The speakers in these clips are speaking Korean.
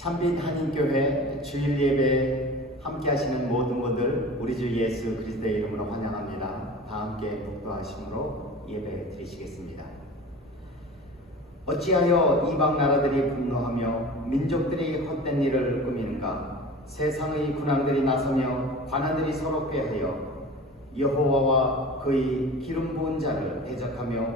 참빛 한인교회 주일 예배 함께 하시는 모든 분들 우리 주 예수 그리스도의 이름으로 환영합니다. 다 함께 묵도하심으로 예배 드리시겠습니다. 어찌하여 이방 나라들이 분노하며 민족들이 헛된 일을 꾸미는가? 세상의 군왕들이 나서며 관원들이 서로 꾀하여 여호와와 그의 기름 부은 자를 대적하며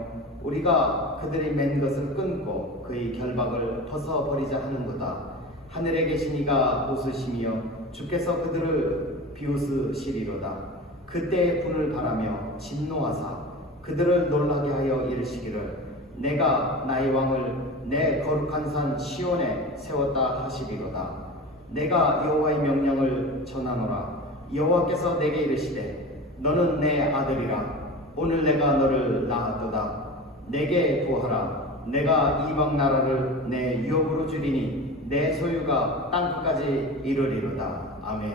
우리가 그들이 맨 것을 끊고 그의 결박을 벗어버리자 하는도다. 하늘에 계신 이가 웃으시며 주께서 그들을 비웃으시리로다. 그때의 분을 바라며 진노하사 그들을 놀라게 하여 이르시기를 내가 나의 왕을 내 거룩한 산 시온에 세웠다 하시리로다. 내가 여호와의 명령을 전하노라. 여호와께서 내게 이르시되 너는 내 아들이라. 오늘 내가 너를 낳았도다. 내게 구하라. 내가 이방 나라를 내 유업으로 주리니 내 소유가 땅끝까지 이르리로다. 아멘.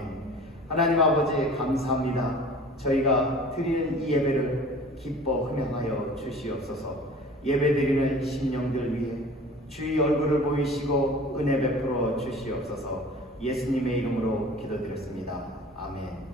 하나님 아버지 감사합니다. 저희가 드리는 이 예배를 기뻐 흠양하여 주시옵소서. 예배드리는 심령들 위해 주의 얼굴을 보이시고 은혜 베풀어 주시옵소서. 예수님의 이름으로 기도드렸습니다. 아멘.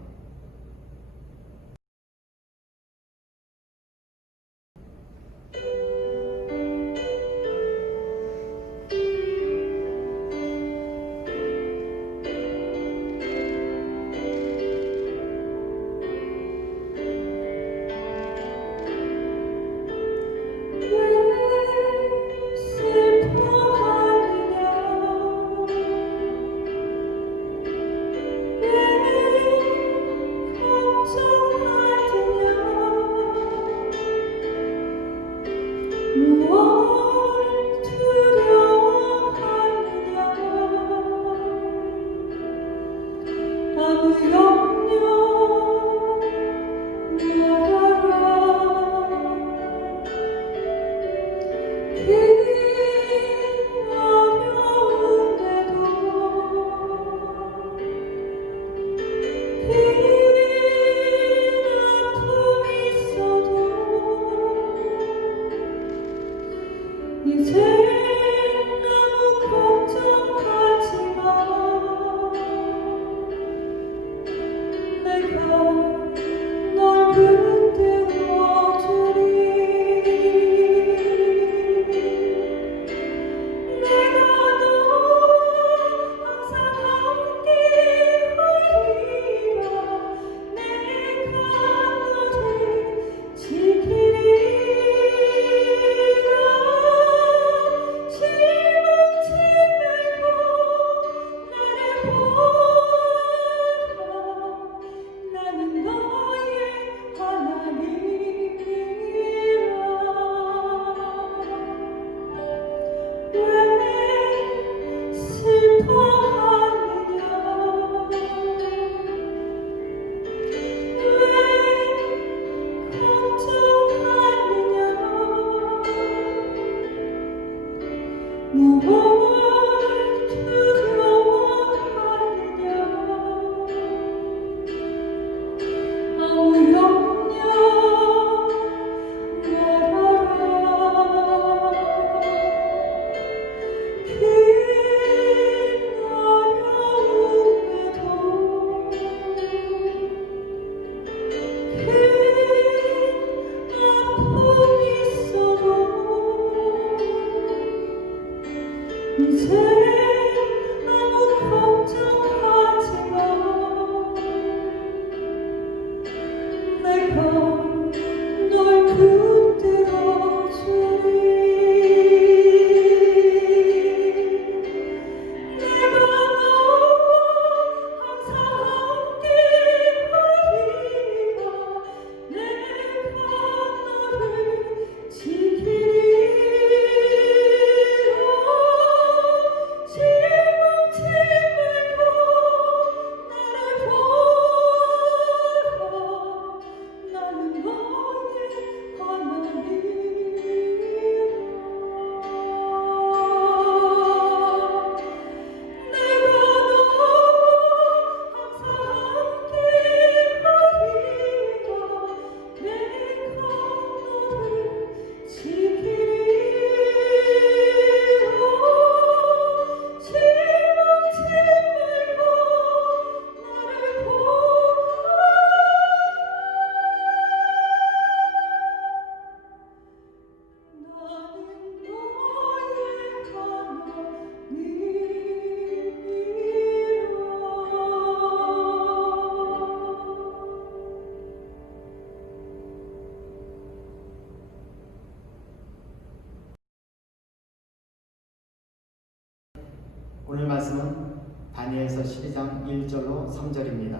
오늘 말씀은 다니엘서 12장 1절로 3절입니다.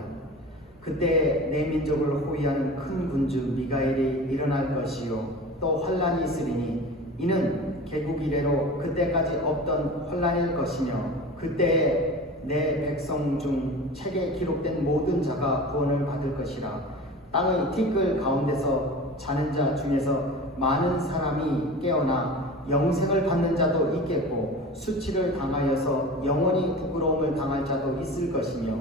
그때 내 민족을 호위하는 큰 군주 미가엘이 일어날 것이요 또 환란이 있으리니 이는 개국 이래로 그때까지 없던 환란일 것이며 그때에 내 백성 중 책에 기록된 모든 자가 구원을 받을 것이라. 땅의 티끌 가운데서 자는 자 중에서 많은 사람이 깨어나 영생을 받는 자도 있겠고 수치를 당하여서 영원히 부끄러움을 당할 자도 있을 것이며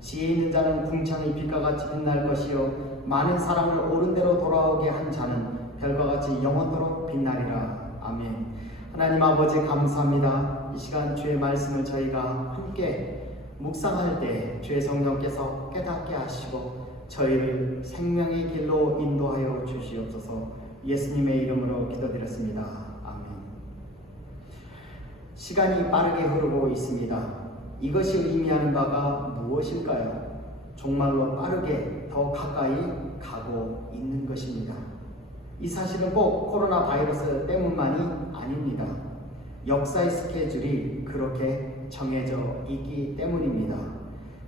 지혜 있는 자는 궁창이 빛과 같이 빛날 것이요 많은 사람을 옳은 대로 돌아오게 한 자는 별과 같이 영원토록 빛나리라. 아멘. 하나님 아버지 감사합니다. 이 시간 주의 말씀을 저희가 함께 묵상할 때 주의 성령께서 깨닫게 하시고 저희를 생명의 길로 인도하여 주시옵소서. 예수님의 이름으로 기도드렸습니다. 아멘. 시간이 빠르게 흐르고 있습니다. 이것이 의미하는 바가 무엇일까요? 정말로 빠르게 더 가까이 가고 있는 것입니다. 이 사실은 꼭 코로나 바이러스 때문만이 아닙니다. 역사의 스케줄이 그렇게 정해져 있기 때문입니다.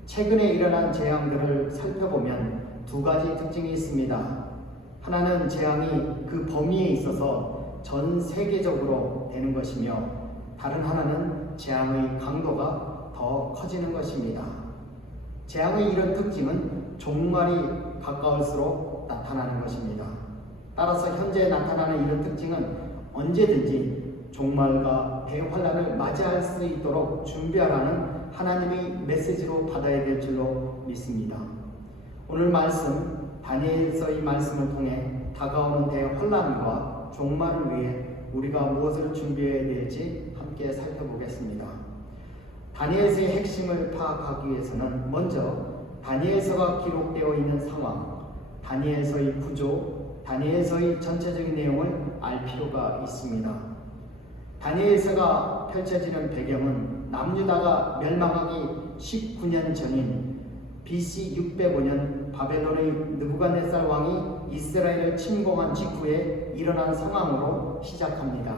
최근에 일어난 재앙들을 살펴보면 두 가지 특징이 있습니다. 하나는 재앙이 그 범위에 있어서 전 세계적으로 되는 것이며 다른 하나는 재앙의 강도가 더 커지는 것입니다. 재앙의 이런 특징은 종말이 가까울수록 나타나는 것입니다. 따라서 현재 나타나는 이런 특징은 언제든지 종말과 대환란을 맞이할 수 있도록 준비하라는 하나님의 메시지로 받아야 될 줄로 믿습니다. 오늘 말씀 다니엘서의 말씀을 통해 다가오는 대환란과 종말을 위해 우리가 무엇을 준비해야 될지 함께 살펴보겠습니다. 다니엘서의 핵심을 파악하기 위해서는 먼저 다니엘서가 기록되어 있는 상황, 다니엘서의 구조, 다니엘서의 전체적인 내용을 알 필요가 있습니다. 다니엘서가 펼쳐지는 배경은 남유다가 멸망하기 19년 전인 BC 605년 바벨론의 느부갓네살 왕이 이스라엘을 침공한 직후에 일어난 상황으로 시작합니다.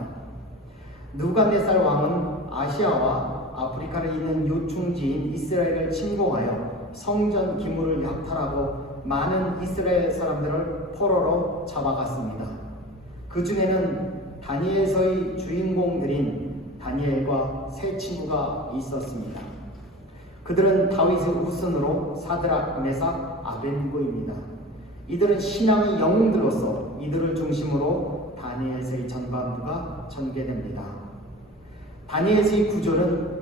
느부갓네살 왕은 아시아와 아프리카에 있는 요충지인 이스라엘을 침공하여 성전 기물을 약탈하고 많은 이스라엘 사람들을 포로로 잡아갔습니다. 그 중에는 다니엘서의 주인공들인 다니엘과 세 친구가 있었습니다. 그들은 다윗의 후손으로 사드락, 메삭, 아벤고입니다. 이들은 신앙의 영웅들로서 이들을 중심으로 다니엘서의 전반부가 전개됩니다. 다니엘서의 구조는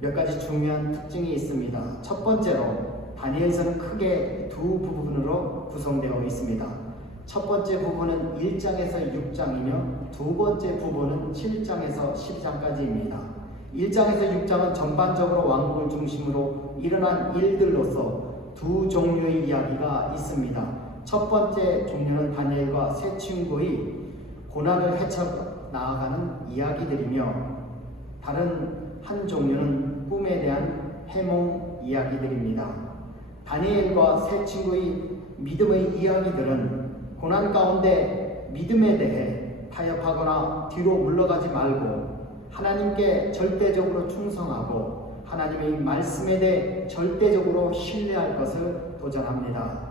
몇 가지 중요한 특징이 있습니다. 첫 번째로 다니엘서는 크게 두 부분으로 구성되어 있습니다. 첫 번째 부분은 1장에서 6장이며 두 번째 부분은 7장에서 10장까지입니다. 1장에서 6장은 전반적으로 왕국을 중심으로 일어난 일들로서 두 종류의 이야기가 있습니다. 첫 번째 종류는 다니엘과 세 친구의 고난을 헤쳐나가는 이야기들이며 다른 한 종류는 꿈에 대한 해몽 이야기들입니다. 다니엘과 세 친구의 믿음의 이야기들은 고난 가운데 믿음에 대해 타협하거나 뒤로 물러가지 말고 하나님께 절대적으로 충성하고 하나님의 말씀에 대해 절대적으로 신뢰할 것을 도전합니다.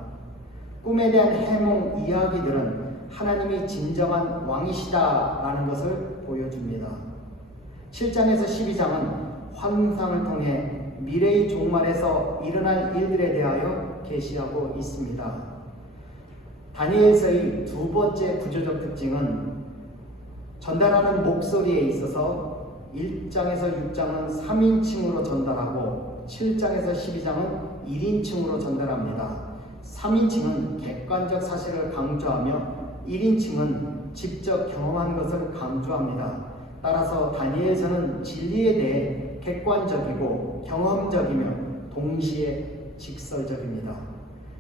꿈에 대한 해몽 이야기들은 하나님이 진정한 왕이시다라는 것을 보여줍니다. 7장에서 12장은 환상을 통해 미래의 종말에서 일어날 일들에 대하여 계시하고 있습니다. 다니엘서의 두 번째 구조적 특징은 전달하는 목소리에 있어서 1장에서 6장은 3인칭으로 전달하고 7장에서 12장은 1인칭으로 전달합니다. 3인칭은 객관적 사실을 강조하며 1인칭은 직접 경험한 것을 강조합니다. 따라서 다니엘서는 진리에 대해 객관적이고 경험적이며 동시에 직설적입니다.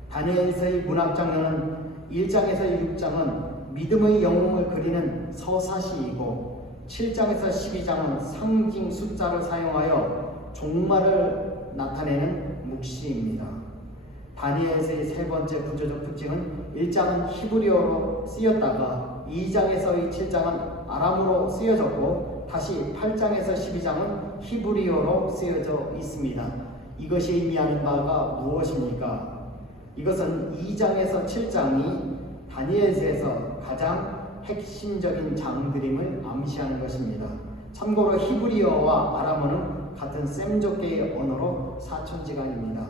다니엘서의 문학 장르는 1장에서 6장은 믿음의 영웅을 그리는 서사시이고 7장에서 12장은 상징 숫자를 사용하여 종말을 나타내는 묵시입니다. 다니엘서의 세 번째 구조적 특징은 1장은 히브리어로 쓰였다가 2장에서의 7장은 아람어로 쓰여졌고 다시 8장에서 12장은 히브리어로 쓰여져 있습니다. 이것이 의미하는 바가 무엇입니까? 이것은 2장에서 7장이 다니엘서에서 가장 핵심적인 장들임을 암시하는 것입니다. 참고로 히브리어와 아람어는 같은 셈족계의 언어로 사천지간입니다.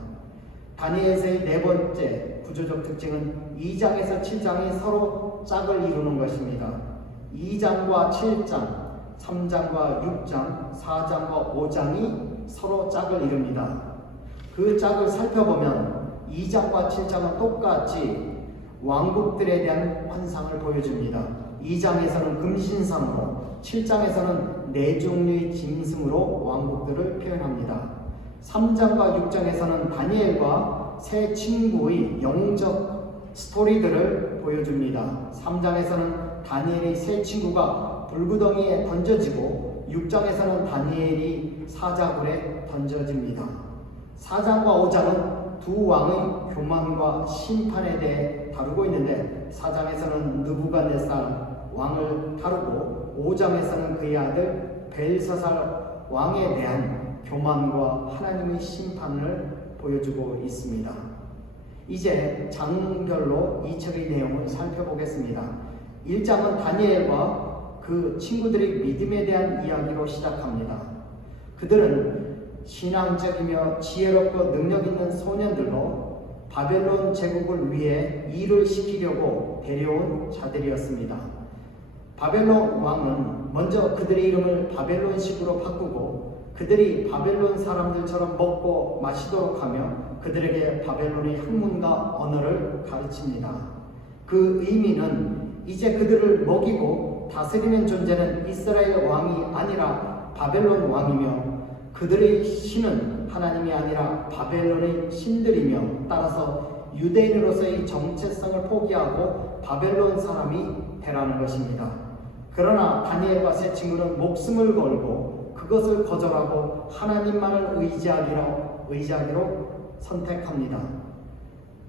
다니엘서의 네 번째 구조적 특징은 2장에서 7장이 서로 짝을 이루는 것입니다. 2장과 7장, 3장과 6장, 4장과 5장이 서로 짝을 이룹니다. 그 짝을 살펴보면 2장과 7장은 똑같이 왕국들에 대한 환상을 보여줍니다. 2장에서는 금신상으로, 7장에서는 네 종류의 짐승으로 왕국들을 표현합니다. 3장과 6장에서는 다니엘과 세 친구의 영적 스토리들을 보여줍니다. 3장에서는 다니엘의 세 친구가 불구덩이에 던져지고 6장에서는 다니엘이 사자굴에 던져집니다. 4장과 5장은 두 왕의 교만과 심판에 대해 다루고 있는데 4장에서는 느부갓네살 왕을 다루고 5장에서는 그의 아들 벨사살 왕에 대한 교만과 하나님의 심판을 보여주고 있습니다. 이제 장별로 이 책의 내용을 살펴보겠습니다. 1장은 다니엘과 그 친구들의 믿음에 대한 이야기로 시작합니다. 그들은 신앙적이며 지혜롭고 능력 있는 소년들로 바벨론 제국을 위해 일을 시키려고 데려온 자들이었습니다. 바벨론 왕은 먼저 그들의 이름을 바벨론식으로 바꾸고 그들이 바벨론 사람들처럼 먹고 마시도록 하며 그들에게 바벨론의 학문과 언어를 가르칩니다. 그 의미는 이제 그들을 먹이고 다스리는 존재는 이스라엘 왕이 아니라 바벨론 왕이며 그들의 신은 하나님이 아니라 바벨론의 신들이며 따라서 유대인으로서의 정체성을 포기하고 바벨론 사람이 되라는 것입니다. 그러나 다니엘과 세 친구는 목숨을 걸고 그것을 거절하고 하나님만을 의지하기로 선택합니다.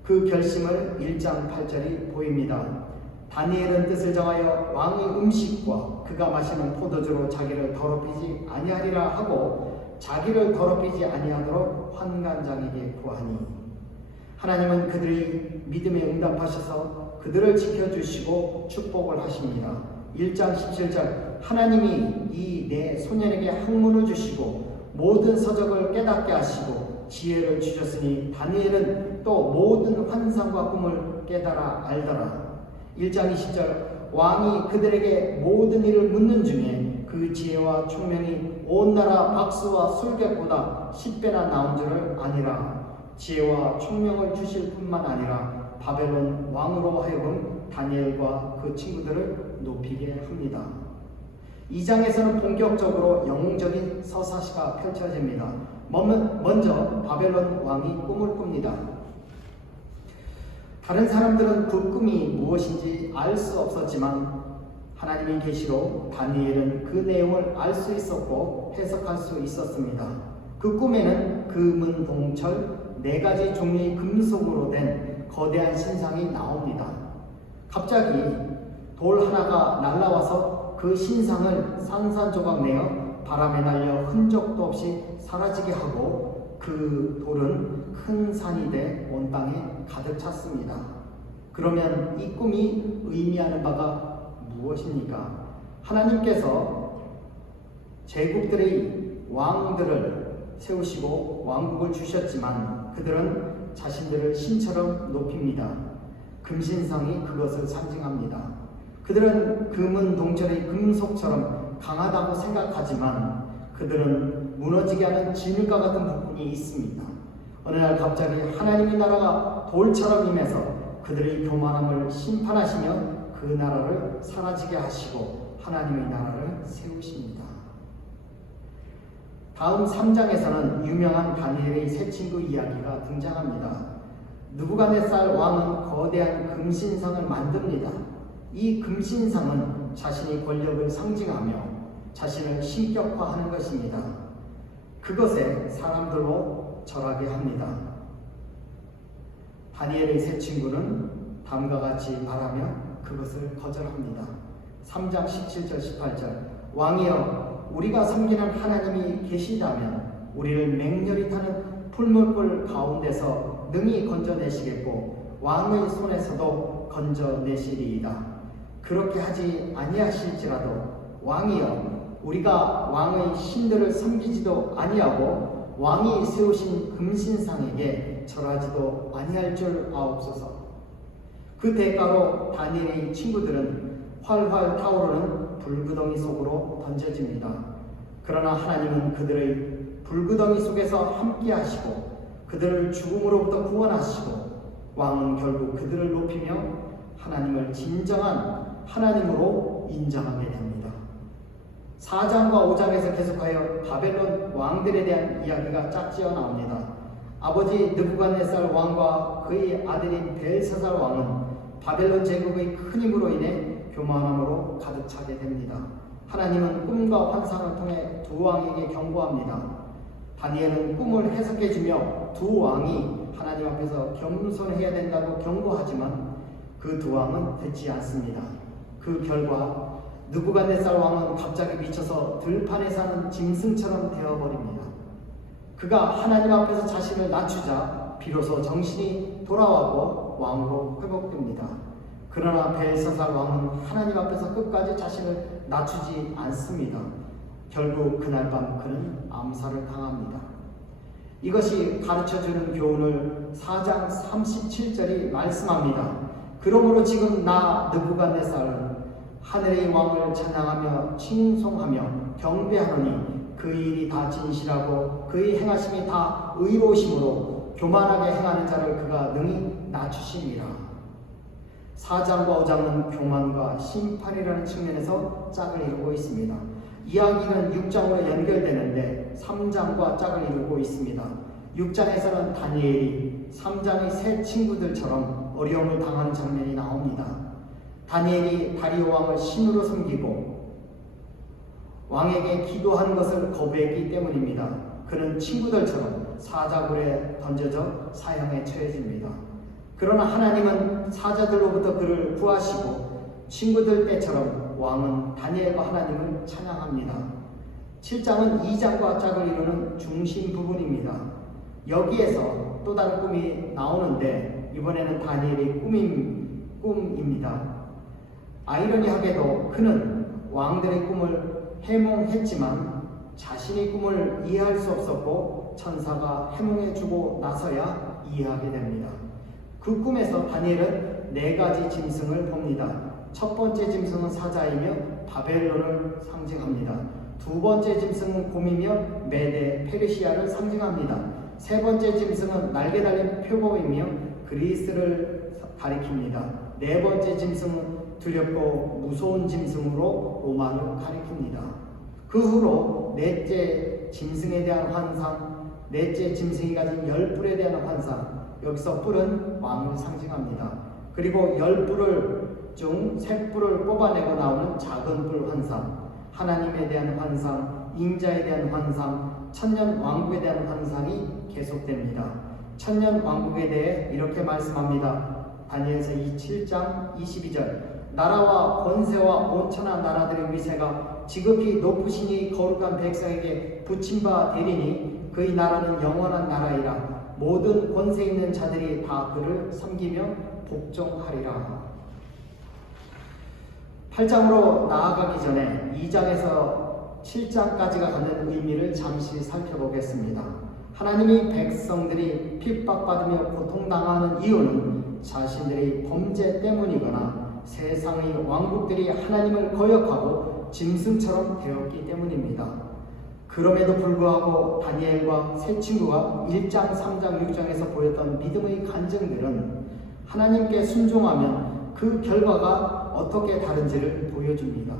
그 결심을 1장 8절이 보입니다. 다니엘은 뜻을 정하여 왕의 음식과 그가 마시는 포도주로 자기를 더럽히지 아니하리라 하고 자기를 더럽히지 아니하도록 환관장에게 구하니 하나님은 그들의 믿음에 응답하셔서 그들을 지켜주시고 축복을 하십니다. 1장 17절 하나님이 이 네 소년에게 학문을 주시고 모든 서적을 깨닫게 하시고 지혜를 주셨으니 다니엘은 또 모든 환상과 꿈을 깨달아 알더라. 1장 20절 왕이 그들에게 모든 일을 묻는 중에 그 지혜와 총명이 온 나라 박수와 술객보다 10배나 나온 줄을 아니라 지혜와 총명을 주실 뿐만 아니라 바벨론 왕으로 하여금 다니엘과 그 친구들을 높이게 합니다. 2장에서는 본격적으로 영웅적인 서사시가 펼쳐집니다. 먼저 바벨론 왕이 꿈을 꿉니다. 다른 사람들은 그 꿈이 무엇인지 알 수 없었지만 하나님의 계시로 다니엘은 그 내용을 알 수 있었고 해석할 수 있었습니다. 그 꿈에는 금은 동철 4가지 종류의 금속으로 된 거대한 신상이 나옵니다. 갑자기 돌 하나가 날아와서 그 신상을 산산조각 내어 바람에 날려 흔적도 없이 사라지게 하고 그 돌은 큰 산이 돼 온 땅에 가득 찼습니다. 그러면 이 꿈이 의미하는 바가 무엇입니까? 하나님께서 제국들의 왕들을 세우시고 왕국을 주셨지만 그들은 자신들을 신처럼 높입니다. 금신상이 그것을 상징합니다. 그들은 금은 동철의 금속처럼 강하다고 생각하지만 그들은 무너지게 하는 진흙과 같은 부분이 있습니다. 어느 날 갑자기 하나님의 나라가 돌처럼 임해서 그들의 교만함을 심판하시며 그 나라를 사라지게 하시고 하나님의 나라를 세우십니다. 다음 3장에서는 유명한 다니엘의 세 친구 이야기가 등장합니다. 느부갓네살 왕은 거대한 금신상을 만듭니다. 이 금신상은 자신의 권력을 상징하며 자신을 신격화하는 것입니다. 그것에 사람들로 절하게 합니다. 다니엘의 세 친구는 다음과 같이 말하며 그것을 거절합니다. 3장 17절 18절 왕이여 우리가 섬기는 하나님이 계시다면 우리를 맹렬히 타는 풀물불 가운데서 능히 건져내시겠고 왕의 손에서도 건져내시리이다. 그렇게 하지 아니하실지라도 왕이여 우리가 왕의 신들을 섬기지도 아니하고 왕이 세우신 금신상에게 절하지도 아니할 줄 아옵소서. 그 대가로 다니엘의 친구들은 활활 타오르는 불구덩이 속으로 던져집니다. 그러나 하나님은 그들의 불구덩이 속에서 함께 하시고 그들을 죽음으로부터 구원하시고 왕은 결국 그들을 높이며 하나님을 진정한 하나님으로 인정하게 됩니다. 4장과 5장에서 계속하여 바벨론 왕들에 대한 이야기가 짝지어 나옵니다. 아버지 느부갓네살 왕과 그의 아들인 벨사살 왕은 바벨론 제국의 큰 힘으로 인해 교만함으로 가득 차게 됩니다. 하나님은 꿈과 환상을 통해 두 왕에게 경고합니다. 다니엘은 꿈을 해석해주며 두 왕이 하나님 앞에서 겸손해야 된다고 경고하지만 그 두 왕은 듣지 않습니다. 그 결과 느부갓네살 왕은 갑자기 미쳐서 들판에 사는 짐승처럼 되어버립니다. 그가 하나님 앞에서 자신을 낮추자 비로소 정신이 돌아오고 왕으로 회복됩니다. 그러나 벨사살 왕은 하나님 앞에서 끝까지 자신을 낮추지 않습니다. 결국 그날 밤 그는 암살을 당합니다. 이것이 가르쳐주는 교훈을 4장 37절이 말씀합니다. 그러므로 지금 나 느부갓네살은 하늘의 왕을 찬양하며 칭송하며 경배하노니 그 일이 다 진실하고 그의 행하심이 다 의로우심으로 교만하게 행하는 자를 그가 능히 낮추시리라. 4장과 5장은 교만과 심판이라는 측면에서 짝을 이루고 있습니다. 이야기는 6장으로 연결되는데 3장과 짝을 이루고 있습니다. 6장에서는 다니엘이 3장의 새 친구들처럼 어려움을 당하는 장면이 나옵니다. 다니엘이 다리오 왕을 신으로 섬기고 왕에게 기도하는 것을 거부했기 때문입니다. 그는 친구들처럼 사자굴에 던져져 사형에 처해집니다. 그러나 하나님은 사자들로부터 그를 구하시고 친구들 때처럼 왕은 다니엘과 하나님을 찬양합니다. 7장은 2장과 짝을 이루는 중심 부분입니다. 여기에서 또 다른 꿈이 나오는데 이번에는 다니엘의 꿈입니다. 아이러니하게도 그는 왕들의 꿈을 해몽했지만 자신의 꿈을 이해할 수 없었고 천사가 해몽해주고 나서야 이해하게 됩니다. 그 꿈에서 다니엘은 4가지 짐승을 봅니다. 첫 번째 짐승은 사자이며 바벨론을 상징합니다. 두 번째 짐승은 곰이며 메데 페르시아를 상징합니다. 세 번째 짐승은 날개 달린 표범이며 그리스를 가리킵니다. 네 번째 짐승은 두렵고 무서운 짐승으로 로마를 가리킵니다. 그 후로 넷째 짐승에 대한 환상, 넷째 짐승이 가진 10뿔에 대한 환상, 여기서 뿔은 왕을 상징합니다. 그리고 10뿔을 중 3뿔을 뽑아내고 나오는 작은 뿔 환상, 하나님에 대한 환상, 인자에 대한 환상, 천년 왕국에 대한 환상이 계속됩니다. 천년 왕국에 대해 이렇게 말씀합니다. 다니엘서 7장 22절 나라와 권세와 온천한 나라들의 위세가 지극히 높으시니 거룩한 백성에게 붙임 바 되리니 그의 나라는 영원한 나라이라. 모든 권세 있는 자들이 다 그를 섬기며 복종하리라. 8장으로 나아가기 전에 2장에서 7장까지가 갖는 의미를 잠시 살펴보겠습니다. 하나님이 백성들이 핍박받으며 고통당하는 이유는 자신들의 범죄 때문이거나 세상의 왕국들이 하나님을 거역하고 짐승처럼 되었기 때문입니다. 그럼에도 불구하고 다니엘과 세 친구가 1장, 3장, 6장에서 보였던 믿음의 간증들은 하나님께 순종하면 그 결과가 어떻게 다른지를 보여줍니다.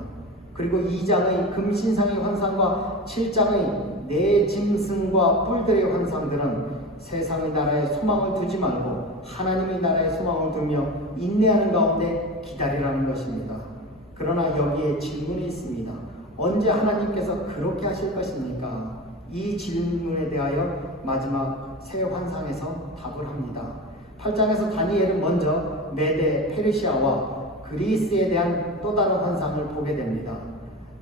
그리고 2장의 금신상의 환상과 7장의 네 짐승과 뿔들의 환상들은 세상의 나라에 소망을 두지 말고 하나님의 나라에 소망을 두며 인내하는 가운데 기다리라는 것입니다. 그러나 여기에 질문이 있습니다. 언제 하나님께서 그렇게 하실 것입니까? 이 질문에 대하여 마지막 새 환상에서 답을 합니다. 8장에서 다니엘은 먼저 메데 페르시아와 그리스에 대한 또 다른 환상을 보게 됩니다.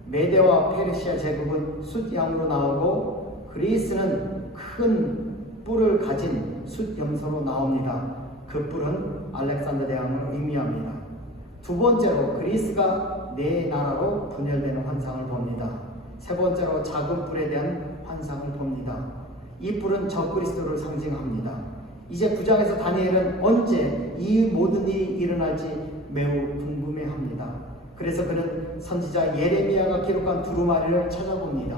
메대와 페르시아 제국은 숫양으로 나오고 그리스는 큰 뿔을 가진 숫염소로 나옵니다. 그 뿔은 알렉산더 대왕을 의미합니다. 두 번째로 그리스가 네 나라로 분열되는 환상을 봅니다. 세 번째로 작은 뿔에 대한 환상을 봅니다. 이 뿔은 적그리스도를 상징합니다. 이제 9장에서 다니엘은 언제 이 모든 일이 일어날지 매우 궁금해합니다. 그래서 그는 선지자 예레미야가 기록한 두루마리를 찾아봅니다.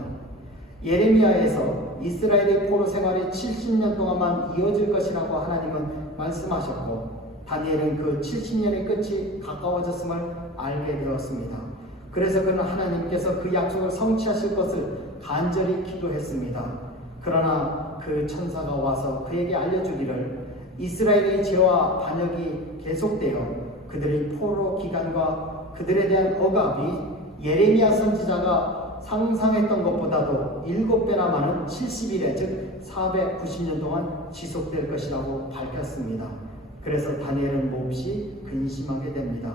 예레미야에서 이스라엘의 포로 생활이 70년 동안만 이어질 것이라고 하나님은 말씀하셨고 다니엘은 그 70년의 끝이 가까워졌음을 알게 되었습니다. 그래서 그는 하나님께서 그 약속을 성취하실 것을 간절히 기도했습니다. 그러나 그 천사가 와서 그에게 알려주기를 이스라엘의 죄와 반역이 계속되어 그들의 포로 기간과 그들에 대한 억압이 예레미야 선지자가 상상했던 것보다도 7배나 많은 70일에 즉 490년 동안 지속될 것이라고 밝혔습니다. 그래서 다니엘은 몹시 근심하게 됩니다.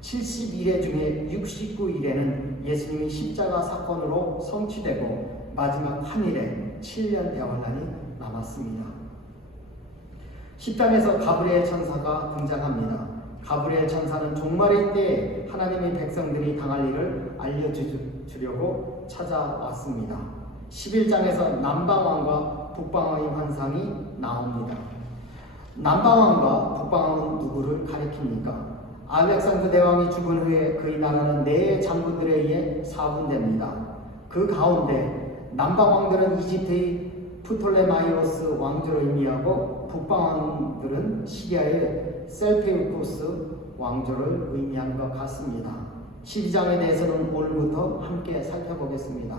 70일에 중에 69일에는 예수님이 십자가 사건으로 성취되고 마지막 한 일에 7년 대환란이 남았습니다. 10장에서 가브리엘 천사가 등장합니다. 가브리엘 천사는 종말의 때에 하나님의 백성들이 당할 일을 알려주려고 찾아왔습니다. 11장에서 남방왕과 북방왕의 환상이 나옵니다. 남방왕과 북방왕은 누구를 가리킵니까? 알렉산더 대왕이 죽은 후에 그의 나라는 네 장군들에 의해 사분됩니다. 그 가운데 남방왕들은 이집트의 프톨레마이오스 왕조를 의미하고 북방왕들은 시리아의 셀페우코스 왕조를 의미하는 것 같습니다. 12장에 대해서는 오늘부터 함께 살펴보겠습니다.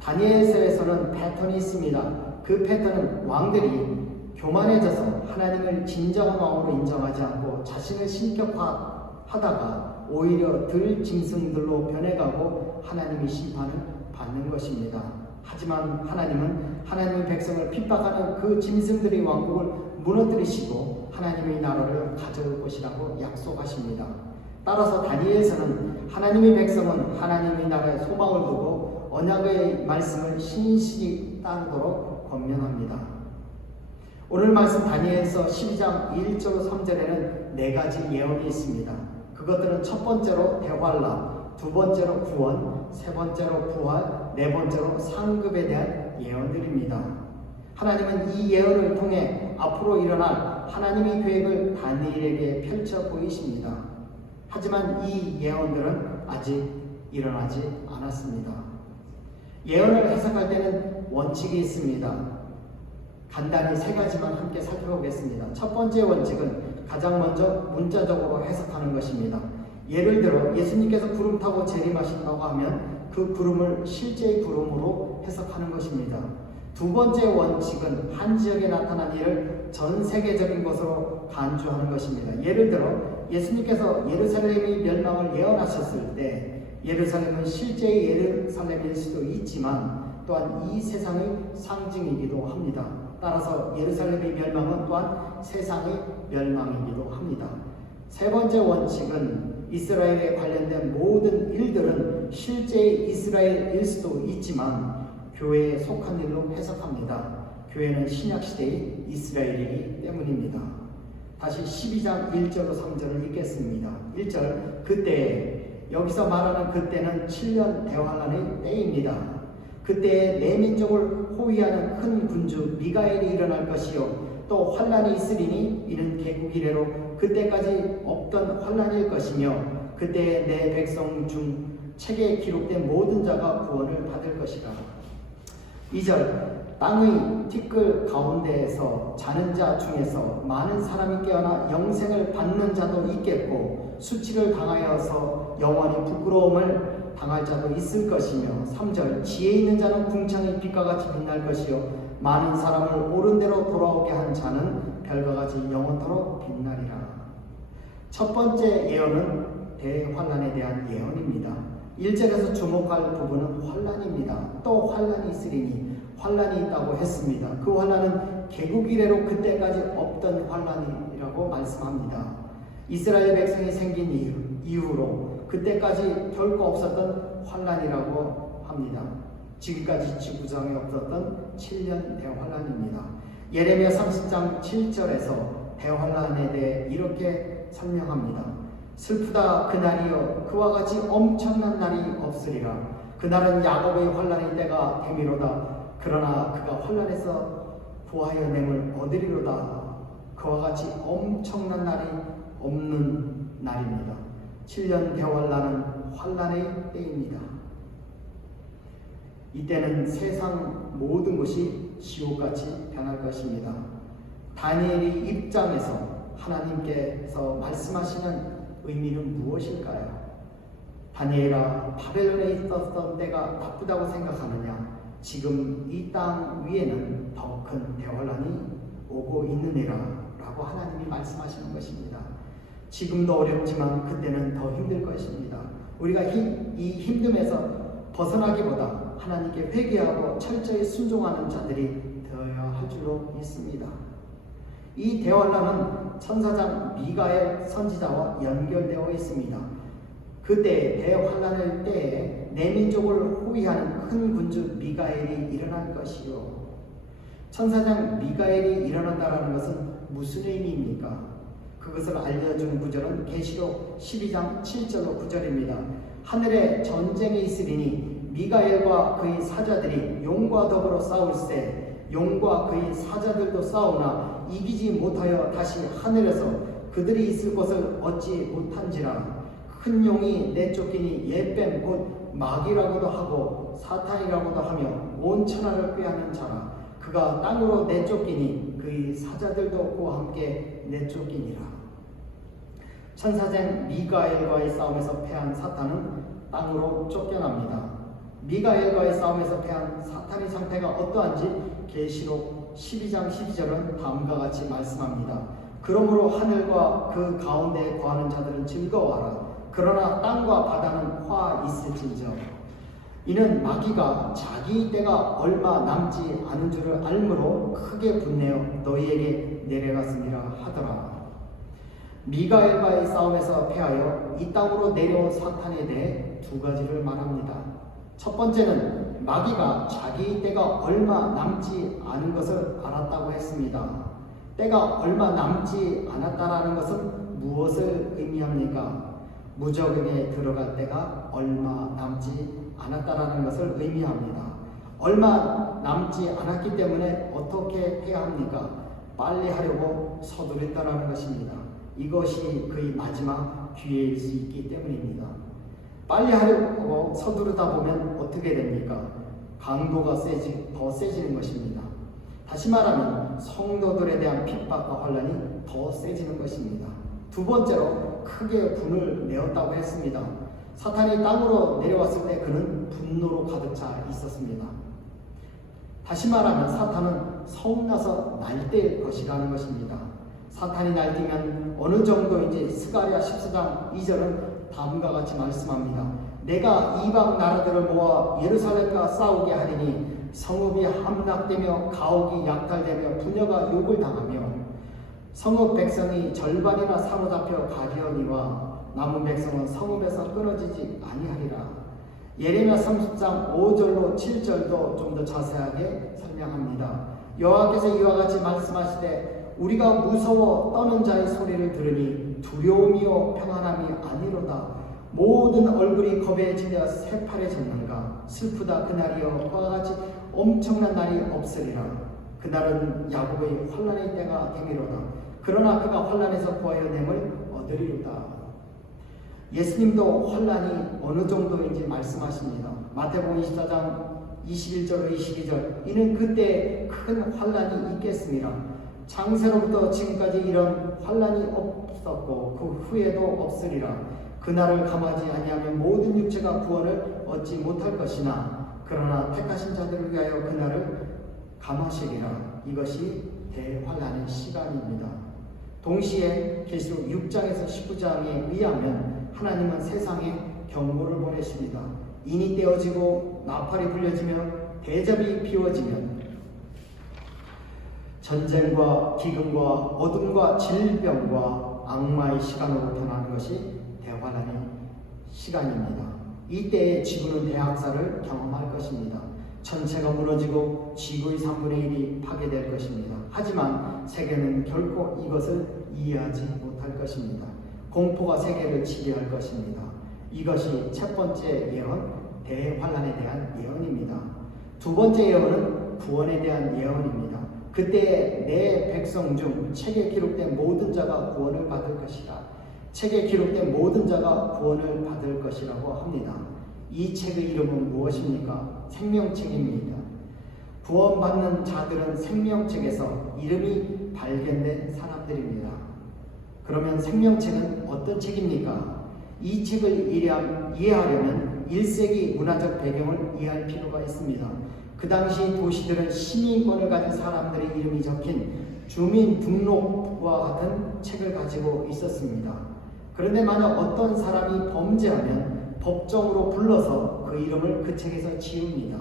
다니엘서에서는 패턴이 있습니다. 그 패턴은 왕들이 교만해져서 하나님을 진정한 왕으로 인정하지 않고 자신을 신격화하다가 오히려 들 짐승들로 변해가고 하나님의 심판을 받는 것입니다. 하지만 하나님은 하나님의 백성을 핍박하는 그 짐승들의 왕국을 무너뜨리시고 하나님의 나라를 가져올 것이라고 약속하십니다. 따라서 다니엘서는 하나님의 백성은 하나님의 나라에 소망을 두고 언약의 말씀을 신실히 따르도록 권면합니다. 오늘 말씀 다니엘서 12장 1절 3절에는 네 가지 예언이 있습니다. 그것들은 첫 번째로 대환란, 두 번째로 구원, 세 번째로 부활, 네 번째로 상급에 대한 예언들입니다. 하나님은 이 예언을 통해 앞으로 일어날 하나님의 계획을 다니엘에게 펼쳐 보이십니다. 하지만 이 예언들은 아직 일어나지 않았습니다. 예언을 해석할 때는 원칙이 있습니다. 간단히 세 가지만 함께 살펴보겠습니다. 첫 번째 원칙은 가장 먼저 문자적으로 해석하는 것입니다. 예를 들어 예수님께서 구름 타고 재림하신다고 하면 그 구름을 실제의 구름으로 해석하는 것입니다. 두 번째 원칙은 한 지역에 나타난 일을 전 세계적인 것으로 간주하는 것입니다. 예를 들어 예수님께서 예루살렘의 멸망을 예언하셨을 때 예루살렘은 실제의 예루살렘일 수도 있지만 또한 이 세상의 상징이기도 합니다. 따라서 예루살렘의 멸망은 또한 세상의 멸망이기도 합니다. 세 번째 원칙은 이스라엘에 관련된 모든 일들은 실제의 이스라엘일 수도 있지만 교회에 속한 일로 해석합니다. 교회는 신약시대의 이스라엘이기 때문입니다. 다시 12장 1절로 3절을 읽겠습니다. 1절 그때 여기서 말하는 그때는 7년 대환란의 때입니다. 그때에 내 민족을 호위하는 큰 군주 미가엘이 일어날 것이요 또 환란이 있으리니 이는 개국 이래로 그때까지 없던 환란일 것이며 그때에 내 백성 중 책에 기록된 모든 자가 구원을 받을 것이라. 2절 땅의 티끌 가운데에서 자는 자 중에서 많은 사람이 깨어나 영생을 받는 자도 있겠고 수치를 당하여서 영원히 부끄러움을 당할 자도 있을 것이며 3절 지혜 있는 자는 궁창의 빛과 같이 빛날 것이요 많은 사람을 옳은 대로 돌아오게 한 자는 별과 같이 영원토록 빛나리라. 첫 번째 예언은 대환란에 대한 예언입니다. 1절에서 주목할 부분은 환란입니다. 또 환란이 있으리니 환란이 있다고 했습니다. 그 환란은 개국 이래로 그때까지 없던 환란이라고 말씀합니다. 이스라엘 백성이 생긴 이후로 그때까지 결코 없었던 환난이라고 합니다. 지금까지 지구상에 없었던 7년 대환난입니다. 예레미야 30장 7절에서 대환난에 대해 이렇게 설명합니다. 슬프다 그날이여 그와 같이 엄청난 날이 없으리라. 그날은 야곱의 환난의 때가 되미로다. 그러나 그가 환난에서 구하여 냄을 얻으리로다. 그와 같이 엄청난 날이 없는 날입니다. 7년 대환난은 환난의 때입니다. 이때는 세상 모든 것이 지옥같이 변할 것입니다. 다니엘의 입장에서 하나님께서 말씀하시는 의미는 무엇일까요? 다니엘아, 바벨론에 있었던 때가 나쁘다고 생각하느냐? 지금 이 땅 위에는 더 큰 대환난이 오고 있느니라 라고 하나님이 말씀하시는 것입니다. 지금도 어렵지만 그때는 더 힘들 것입니다. 우리가 이 힘듦에서 벗어나기보다 하나님께 회개하고 철저히 순종하는 자들이 되어야 할 줄로 믿습니다. 이 대환난은 천사장 미가엘 선지자와 연결되어 있습니다. 그때 대환난의 때에 내 민족을 호위하는 큰 군주 미가엘이 일어날 것이요. 천사장 미가엘이 일어난다는 것은 무슨 의미입니까? 그것을 알려준 구절은 계시록 12장 7절로 9절입니다. 하늘에 전쟁이 있으리니 미가엘과 그의 사자들이 용과 더불어 싸울세 용과 그의 사자들도 싸우나 이기지 못하여 다시 하늘에서 그들이 있을 곳을 얻지 못한지라. 큰 용이 내쫓기니 예뱀 곧 마귀라고도 하고 사탄이라고도 하며 온 천하를 꾀하는 자라. 그가 땅으로 내쫓기니 그의 사자들도 그와 함께 내쫓기니라. 천사장 미가엘과의 싸움에서 패한 사탄은 땅으로 쫓겨납니다. 미가엘과의 싸움에서 패한 사탄의 상태가 어떠한지 계시록 12장 12절은 다음과 같이 말씀합니다. 그러므로 하늘과 그 가운데에 거하는 자들은 즐거워하라. 그러나 땅과 바다는 화 있을진저. 이는 마귀가 자기 때가 얼마 남지 않은 줄을 알므로 크게 분내어 너희에게 내려갔으니라 하더라. 미가엘과의 싸움에서 패하여 이 땅으로 내려온 사탄에 대해 두 가지를 말합니다. 첫 번째는 마귀가 자기 때가 얼마 남지 않은 것을 알았다고 했습니다. 때가 얼마 남지 않았다라는 것은 무엇을 의미합니까? 무적에 들어갈 때가 얼마 남지 않았다라는 것을 의미합니다. 얼마 남지 않았기 때문에 어떻게 해야 합니까? 빨리 하려고 서두르다라는 것입니다. 이것이 그의 마지막 기회일 수 있기 때문입니다. 빨리 하려고 서두르다 보면 어떻게 됩니까? 강도가 더 세지는 것입니다. 다시 말하면 성도들에 대한 핍박과 환난이 더 세지는 것입니다. 두 번째로 크게 분을 내었다고 했습니다. 사탄이 땅으로 내려왔을 때 그는 분노로 가득 차 있었습니다. 다시 말하면 사탄은 성나서 날뛸 것이라는 것입니다. 사탄이 날뛰면 어느 정도인지 스가랴 14장 2절은 다음과 같이 말씀합니다. 내가 이방 나라들을 모아 예루살렘과 싸우게 하리니 성읍이 함락되며 가옥이 약탈되며 부녀가 욕을 당하며 성읍 백성이 절반이나 사로잡혀 가리오니와 남은 백성은 성읍에서 끊어지지 아니하리라. 예레미야 30장 5절로 7절도 좀 더 자세하게 설명합니다. 여호와께서 이와 같이 말씀하시되 우리가 무서워 떠는 자의 소리를 들으니 두려움이요 평안함이 아니로다. 모든 얼굴이 겁에 질려 새파래졌는가. 슬프다 그날이여 그와 같이 엄청난 날이 없으리라. 그날은 야곱의 환난의 때가 되미로다. 그러나 그가 환난에서 구하여 냄을 얻으리로다. 예수님도 환난이 어느 정도인지 말씀하십니다. 마태복음 24장 21절로 22절 이는 그때 큰 환난이 있겠습니다. 창세로부터 지금까지 이런 환난이 없었고 그 후에도 없으리라. 그날을 감하지 아니하면 모든 육체가 구원을 얻지 못할 것이나 그러나 택하신 자들을 위하여 그날을 감하시리라. 이것이 대환난의 시간입니다. 동시에 계시록 6장에서 19장에 의하면 하나님은 세상에 경고를 보내십니다. 인이 떼어지고 나팔이 불려지며 대접이 비워지면 전쟁과 기근과 어둠과 질병과 악마의 시간으로 변하는 것이 대환난의 시간입니다. 이때에 지구는 대학살을 경험할 것입니다. 전체가 무너지고 지구의 3분의 1이 파괴될 것입니다. 하지만 세계는 결코 이것을 이해하지 못할 것입니다. 공포가 세계를 지배할 것입니다. 이것이 첫 번째 예언, 대환란에 대한 예언입니다. 두 번째 예언은 구원에 대한 예언입니다. 그때 내 백성 중 책에 기록된 모든 자가 구원을 받을 것이라. 책에 기록된 모든 자가 구원을 받을 것이라고 합니다. 이 책의 이름은 무엇입니까? 생명책입니다. 구원받는 자들은 생명책에서 이름이 발견된 사람들입니다. 그러면 생명책은 어떤 책입니까? 이 책을 이해하려면 1세기 문화적 배경을 이해할 필요가 있습니다. 그 당시 도시들은 시민권을 가진 사람들의 이름이 적힌 주민등록부와 같은 책을 가지고 있었습니다. 그런데 만약 어떤 사람이 범죄하면 법정으로 불러서 그 이름을 그 책에서 지웁니다.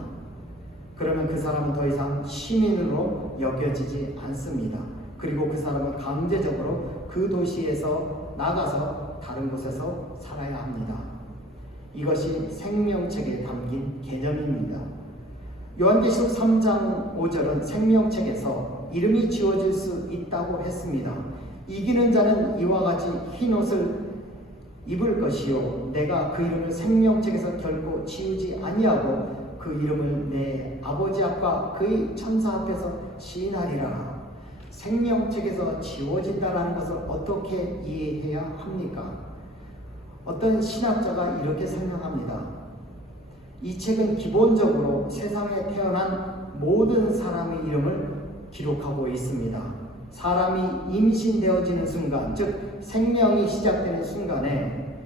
그러면 그 사람은 더 이상 시민으로 여겨지지 않습니다. 그리고 그 사람은 강제적으로 그 도시에서 나가서 다른 곳에서 살아야 합니다. 이것이 생명책에 담긴 개념입니다. 요한계시록 3장 5절은 생명책에서 이름이 지워질 수 있다고 했습니다. 이기는 자는 이와 같이 흰 옷을 입을 것이요 내가 그 이름을 생명책에서 결코 지우지 아니하고 그 이름을 내 아버지 앞과 그의 천사 앞에서 시인하리라. 생명책에서 지워진다라는 것을 어떻게 이해해야 합니까? 어떤 신학자가 이렇게 설명합니다. 이 책은 기본적으로 세상에 태어난 모든 사람의 이름을 기록하고 있습니다. 사람이 임신되어지는 순간, 즉 생명이 시작되는 순간에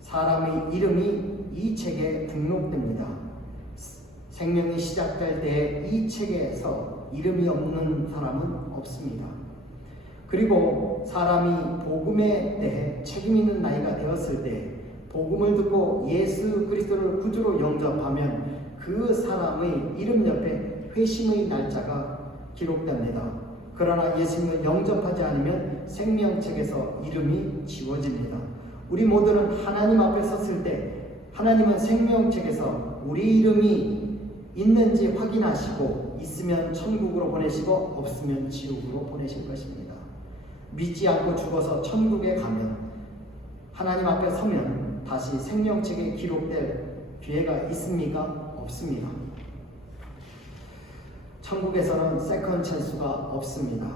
사람의 이름이 이 책에 등록됩니다. 생명이 시작될 때 이 책에서 이름이 없는 사람은 없습니다. 그리고 사람이 복음에 대해 책임 있는 나이가 되었을 때 복음을 듣고 예수 그리스도를 구주로 영접하면 그 사람의 이름 옆에 회심의 날짜가 기록됩니다. 그러나 예수님을 영접하지 않으면 생명책에서 이름이 지워집니다. 우리 모두는 하나님 앞에 섰을 때 하나님은 생명책에서 우리 이름이 있는지 확인하시고 있으면 천국으로 보내시고 없으면 지옥으로 보내실 것입니다. 믿지 않고 죽어서 천국에 가면 하나님 앞에 서면 다시 생명책에 기록될 기회가 있습니까? 없습니다. 천국에서는 세컨 찬스가 없습니다.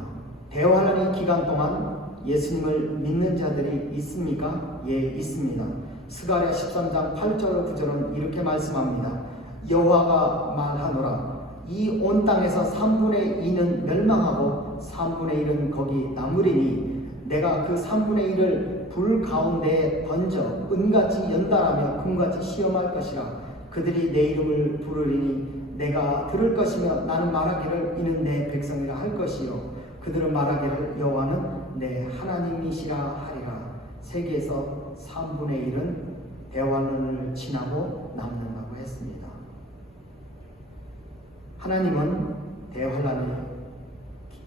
대환란의 기간 동안 예수님을 믿는 자들이 있습니까? 예, 있습니다. 스가랴 13장 8절 9절은 이렇게 말씀합니다. 여호와가 말하노라. 이 온 땅에서 3분의 2는 멸망하고 3분의 1은 거기 남으리니 내가 그 3분의 1을 불 가운데에 던져 은같이 연달하며 금같이 시험할 것이라. 그들이 내 이름을 부르리니 내가 들을 것이며 나는 말하기를 이는 내 백성이라 할 것이요 그들은 말하기를 여호와는 내 하나님이시라 하리라. 세계에서 3분의 1은 대환란을 지나고 남는다고 했습니다. 하나님은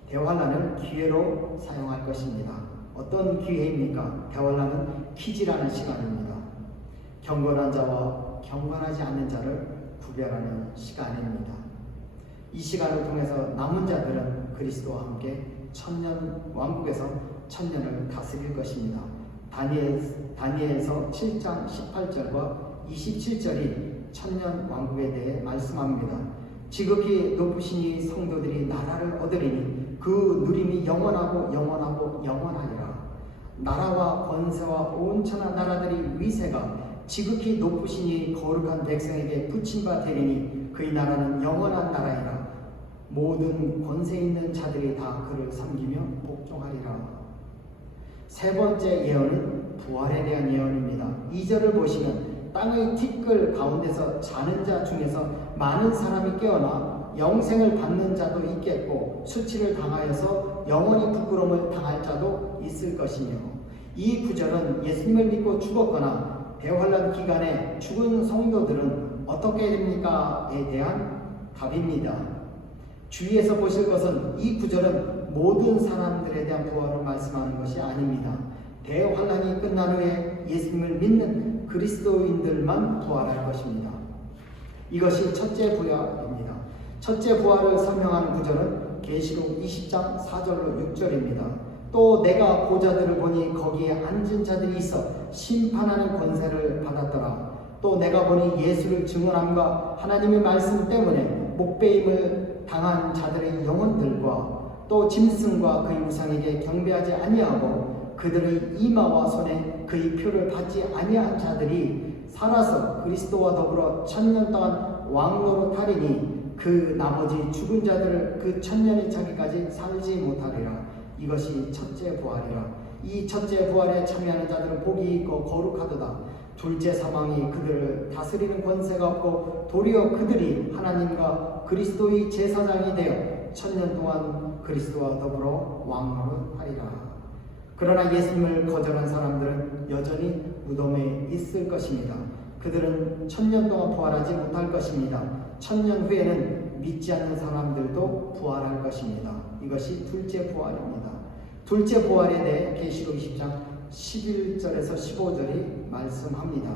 대환란을 기회로 사용할 것입니다. 어떤 기회입니까? 대환란은 퀴즈라는 시간입니다. 경건한 자와 경건하지 않는 자를 구별하는 시간입니다. 이 시간을 통해서 남은 자들은 그리스도와 함께 천년 왕국에서 천년을 다스릴 것입니다. 다니엘서 7장 18절과 27절이 천년 왕국에 대해 말씀합니다. 지극히 높으신 이 성도들이 나라를 얻으리니 그 누림이 영원하고 영원하고 영원하리라. 나라와 권세와 온 천하 나라들이 위세가 지극히 높으신 이 거룩한 백성에게 붙임 바 되리니 그의 나라는 영원한 나라이라. 모든 권세 있는 자들이 다 그를 섬기며 복종하리라. 세 번째 예언은 부활에 대한 예언입니다. 2절을 보시면 땅의 티끌 가운데서 자는 자 중에서 많은 사람이 깨어나 영생을 받는 자도 있겠고 수치를 당하여서 영원히 부끄러움을 당할 자도 있을 것이며, 이 구절은 예수님을 믿고 죽었거나 대환란 기간에 죽은 성도들은 어떻게 됩니까?에 대한 답입니다. 주위에서 보실 것은 이 구절은 모든 사람들에 대한 부활을 말씀하는 것이 아닙니다. 대환란이 끝난 후에 예수님을 믿는 그리스도인들만 부활할 것입니다. 이것이 첫째 부활입니다. 첫째 부활을 설명하는 구절은 계시록 20장 4절로 6절입니다. 또 내가 보좌들을 보니 거기에 앉은 자들이 있어 심판하는 권세를 받았더라. 또 내가 보니 예수를 증언함과 하나님의 말씀 때문에 목배임을 당한 자들의 영혼들과 또 짐승과 그의 우상에게 경배하지 아니하고 그들의 이마와 손에 그의 표를 받지 아니한 자들이 살아서 그리스도와 더불어 1000년 동안 왕노릇하리니 그 나머지 죽은 자들을 그 1000년이 차기까지 살지 못하리라. 이것이 첫째 부활이라. 이 첫째 부활에 참여하는 자들은 복이 있고 거룩하도다. 둘째 사망이 그들을 다스리는 권세가 없고 도리어 그들이 하나님과 그리스도의 제사장이 되어 1000년 동안 그리스도와 더불어 왕노릇하리라. 그러나 예수님을 거절한 사람들은 여전히 무덤에 있을 것입니다. 그들은 1000년 동안 부활하지 못할 것입니다. 1000년 후에는 믿지 않는 사람들도 부활할 것입니다. 이것이 둘째 부활입니다. 둘째 부활에 대해 계시록 20장 11절에서 15절이 말씀합니다.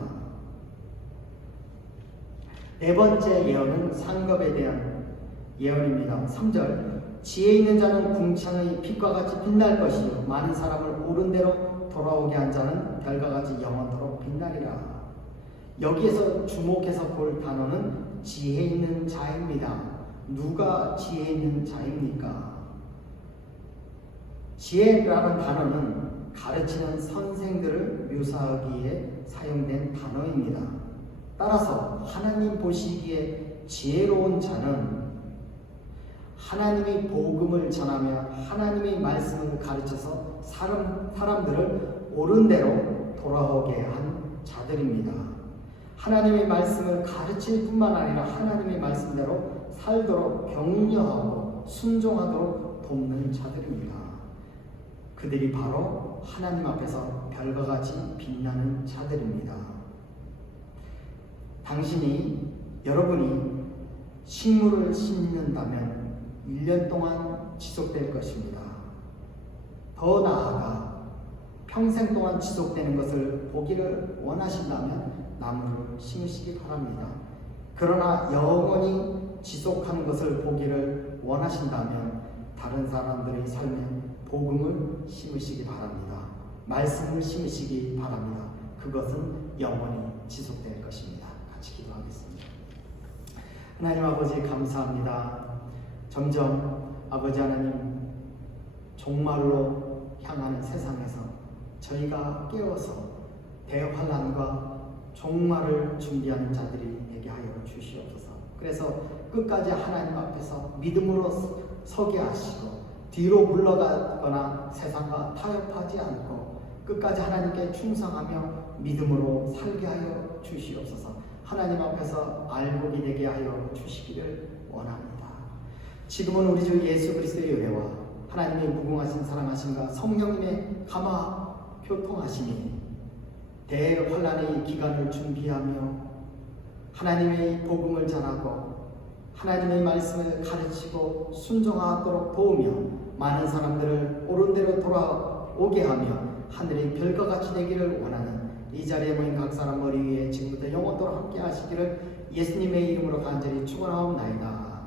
네 번째 예언은 상급에 대한 예언입니다. 3절 지혜 있는 자는 궁창의 빛과 같이 빛날 것이요 많은 사람을 옳은 대로 돌아오게 한 자는 별과 같이 영원토록 빛나리라. 여기에서 주목해서 볼 단어는 지혜 있는 자입니다. 누가 지혜 있는 자입니까? 지혜라는 단어는 가르치는 선생들을 묘사하기에 사용된 단어입니다. 따라서 하나님 보시기에 지혜로운 자는 하나님의 복음을 전하며 하나님의 말씀을 가르쳐서 사람들을 옳은 대로 돌아오게 한 자들입니다. 하나님의 말씀을 가르칠 뿐만 아니라 하나님의 말씀대로 살도록 격려하고 순종하도록 돕는 자들입니다. 그들이 바로 하나님 앞에서 별과 같이 빛나는 자들입니다. 여러분이 식물을 심는다면 1년 동안 지속될 것입니다. 더 나아가 평생 동안 지속되는 것을 보기를 원하신다면 나무를 심으시기 바랍니다. 그러나 영원히 지속하는 것을 보기를 원하신다면 다른 사람들의 삶에 복음을 심으시기 바랍니다. 말씀을 심으시기 바랍니다. 그것은 영원히 지속될 것입니다. 같이 기도하겠습니다. 하나님 아버지 감사합니다. 점점 아버지 하나님 종말로 향하는 세상에서 저희가 깨어서 대환란과 종말을 준비하는 자들이 되게 하여 주시옵소서. 그래서 끝까지 하나님 앞에서 믿음으로 서게 하시고 뒤로 물러가거나 세상과 타협하지 않고 끝까지 하나님께 충성하며 믿음으로 살게 하여 주시옵소서. 하나님 앞에서 알복이 되게 하여 주시기를 원합니다. 지금은 우리 주 예수 그리스도의 은혜와 하나님의 무궁하신 사랑하심과 성령님의 감화 교통하심이 대환란의 기간을 준비하며 하나님의 복음을 전하고 하나님의 말씀을 가르치고 순종하도록 도우며 많은 사람들을 옳은 대로 돌아오게 하며 하늘의 별과 같이 되기를 원하는 이 자리에 모인 각 사람 머리 위에 지금부터 영원토록 함께 하시기를 예수님의 이름으로 간절히 축원하옵나이다.